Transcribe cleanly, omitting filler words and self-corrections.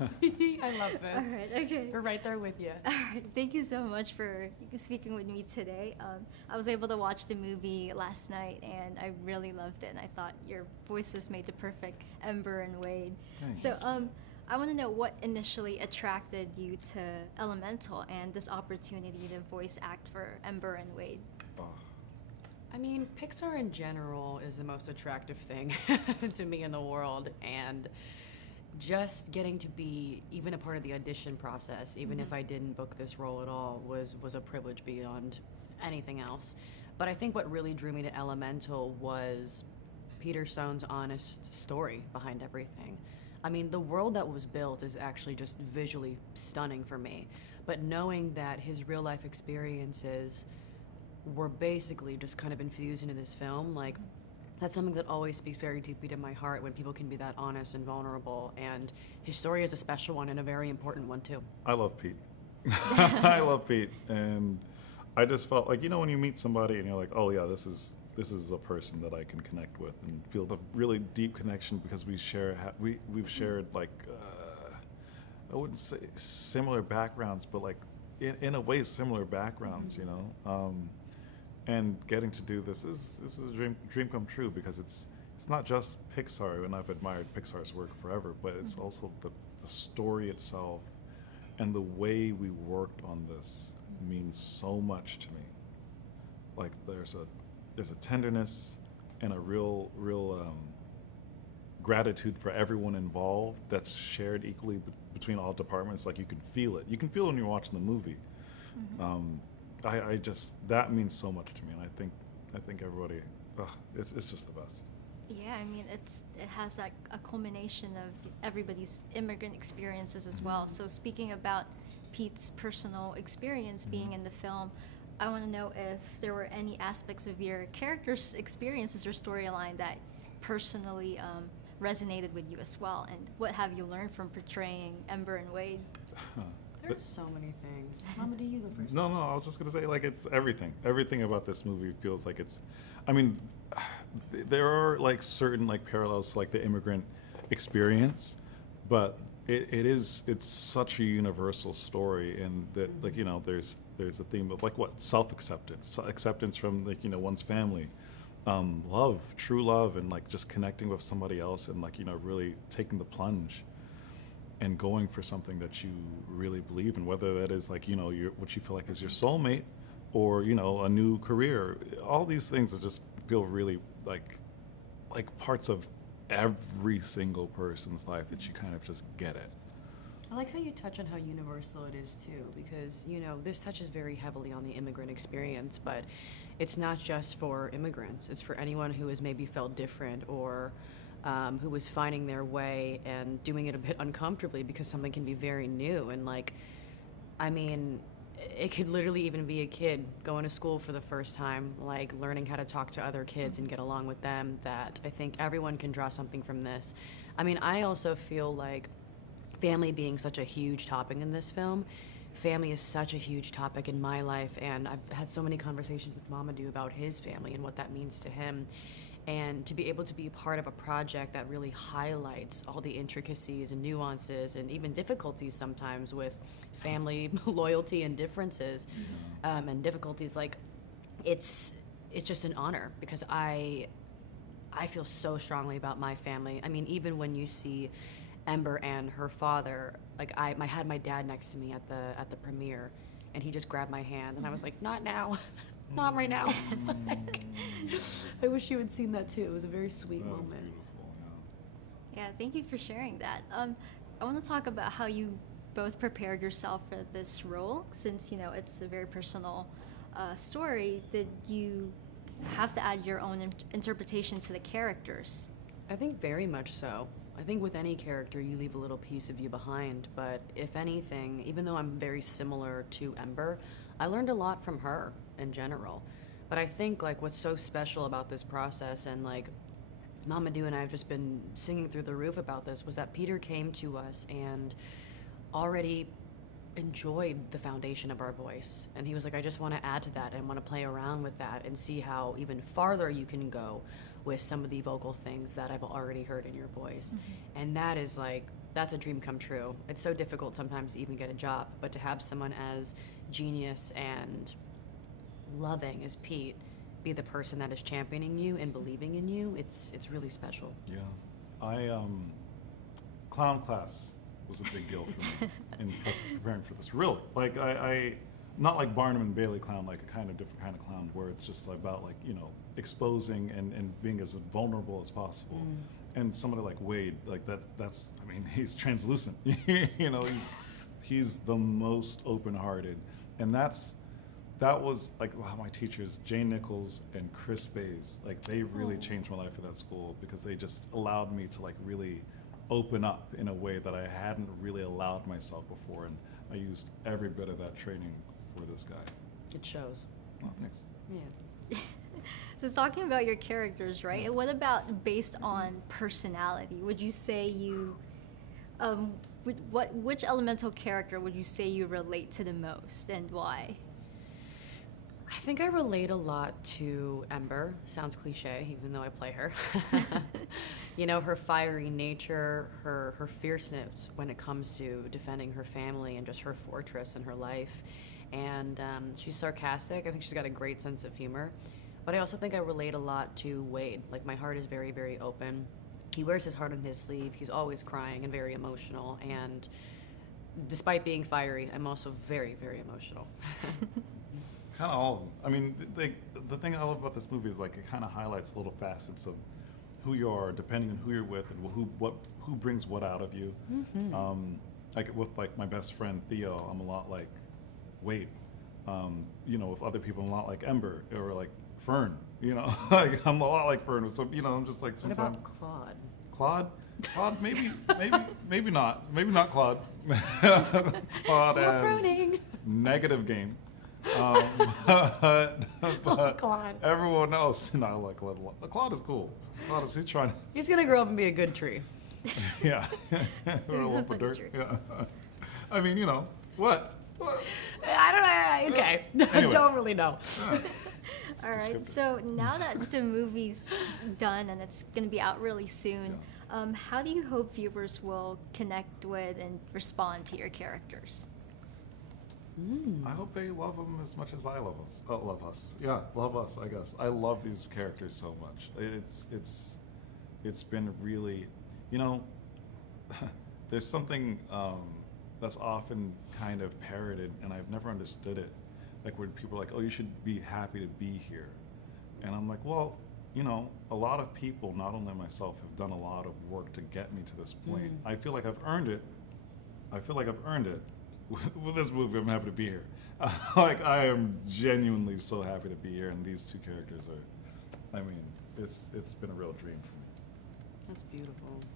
I love this. All right, okay. We're right there with you. All right, thank you so much for speaking with me today. I was able to watch the movie last night, and I really loved it. And I thought your voices made the perfect Ember and Wade. Thanks. So, I want to know what initially attracted you to Elemental and this opportunity to voice act for Ember and Wade. Oh, I mean, Pixar in general is the most attractive thing to me in the world, and just getting to be even a part of the audition process, even if I didn't book this role at all, was a privilege beyond anything else. But I think what really drew me to Elemental was Peter Sohn's honest story behind everything. I mean, the world that was built is actually just visually stunning for me. But knowing that his real life experiences were basically just kind of infused into this film, like, that's something that always speaks very deeply to my heart when people can be that honest and vulnerable. And his story is a special one and a very important one, too. I love Pete. I love Pete, and I just felt like, you know, when you meet somebody and you're like, oh yeah, this is a person that I can connect with and feel a really deep connection because we've shared like I wouldn't say similar backgrounds, but like in a way similar backgrounds, you know. And getting to do this is a dream come true because it's not just Pixar, and I've admired Pixar's work forever, but it's also the story itself and the way we worked on this means so much to me. Like there's a tenderness and a real gratitude for everyone involved that's shared equally between all departments. Like you can feel it. You can feel it when you're watching the movie. I just, that means so much to me, and I think everybody, it's just the best. Yeah, I mean, it has like a culmination of everybody's immigrant experiences as well. So speaking about Pete's personal experience being in the film, I want to know if there were any aspects of your character's experiences or storyline that personally resonated with you as well, and what have you learned from portraying Ember and Wade? There's so many things. Mama, do you go first? No, I was just gonna say, like, it's everything. Everything about this movie feels like it's. I mean, there are like certain like parallels to like the immigrant experience, but it's such a universal story, and that like, you know, there's a theme of like what self-acceptance, acceptance from like, you know, one's family, love, true love, and like just connecting with somebody else, and like, you know, really taking the plunge and going for something that you really believe in, whether that is like, you know, what you feel like is your soulmate, or, you know, a new career. All these things that just feel really like parts of every single person's life that you kind of just get it. I like how you touch on how universal it is too, because, you know, this touches very heavily on the immigrant experience, but it's not just for immigrants. It's for anyone who has maybe felt different, or who was finding their way and doing it a bit uncomfortably because something can be very new. And like, I mean, it could literally even be a kid going to school for the first time, like learning how to talk to other kids and get along with them. That I think everyone can draw something from this. I mean, I also feel like family being such a huge topic in this film, family is such a huge topic in my life, and I've had so many conversations with Mamadou about his family and what that means to him. And to be able to be part of a project that really highlights all the intricacies and nuances and even difficulties sometimes with family loyalty and differences, and difficulties, like, it's just an honor, because I feel so strongly about my family. I mean, even when you see Ember and her father, like I had my dad next to me at the premiere, and he just grabbed my hand, and I was like, not now. Not right now. Like, I wish you had seen that too. It was a very sweet That was moment. beautiful, Yeah, thank you for sharing that. I want to talk about how you both prepared yourself for this role, since, you know, it's a very personal story. Did you have to add your own interpretation to the characters? I think very much so. I think with any character, you leave a little piece of you behind, but if anything, even though I'm very similar to Ember, I learned a lot from her in general. But I think, like, what's so special about this process, and like Mamadou and I have just been singing through the roof about this, was that Peter came to us and already enjoyed the foundation of our voice. And he was like, I just want to add to that and want to play around with that and see how even farther you can go with some of the vocal things that I've already heard in your voice. And that is like that's a dream come true. It's so difficult sometimes to even get a job, but to have someone as genius and loving as Pete be the person that is championing you and believing in you, it's really special. Yeah. Clown class was a big deal for me in preparing for this. Really, like I not like Barnum and Bailey clown, like a kind of different kind of clown where it's just about like, you know, exposing and being as vulnerable as possible. And somebody like Wade, like that's I mean, he's translucent. You know, he's the most open-hearted, and that was like, wow, my teachers, Jane Nichols and Chris Bays, like they really changed my life at that school because they just allowed me to like really open up in a way that I hadn't really allowed myself before, and I used every bit of that training for this guy. It shows. Oh, thanks. Yeah. So talking about your characters, right? And what about based on personality? Would you say you, which elemental character would you say you relate to the most, and why? I think I relate a lot to Ember. Sounds cliche, even though I play her. You know, her fiery nature, her fierceness when it comes to defending her family and just her fortress in her life. And she's sarcastic. I think she's got a great sense of humor. But I also think I relate a lot to Wade. Like, my heart is very, very open. He wears his heart on his sleeve. He's always crying and very emotional. And despite being fiery, I'm also very, very emotional. Kind of all of them. I mean, the thing I love about this movie is like it kind of highlights little facets of who you are, depending on who you're with and who brings what out of you. Like with like my best friend Theo, I'm a lot like Wade. You know, with other people, I'm a lot like Ember or like Fern. You know, like I'm a lot like Fern. So you know, I'm just like What sometimes. about Claude? Claude, maybe not Claude. Claude Slow as pruning. negative game. But Claude. everyone else, no, I like Claude. Claude is cool. Claude is, he's trying. He's gonna grow up and be a good tree. Yeah. Or a He's a lump of funny dirt. tree. Yeah. I mean, you know, what? I don't know. Okay. Anyway. Don't really know. Yeah. It's All right, descriptive. so now that the movie's done and it's going to be out really soon, how do you hope viewers will connect with and respond to your characters? I hope they love them as much as I love us. Love us. Yeah, love us, I guess. I love these characters so much. It's been really, you know, there's something that's often kind of parroted, and I've never understood it. Like when people are like, oh, you should be happy to be here. And I'm like, well, you know, a lot of people, not only myself, have done a lot of work to get me to this point. I feel like I've earned it. With this movie, I'm happy to be here. Like, I am genuinely so happy to be here, and these two characters are, I mean, it's been a real dream for me. That's beautiful.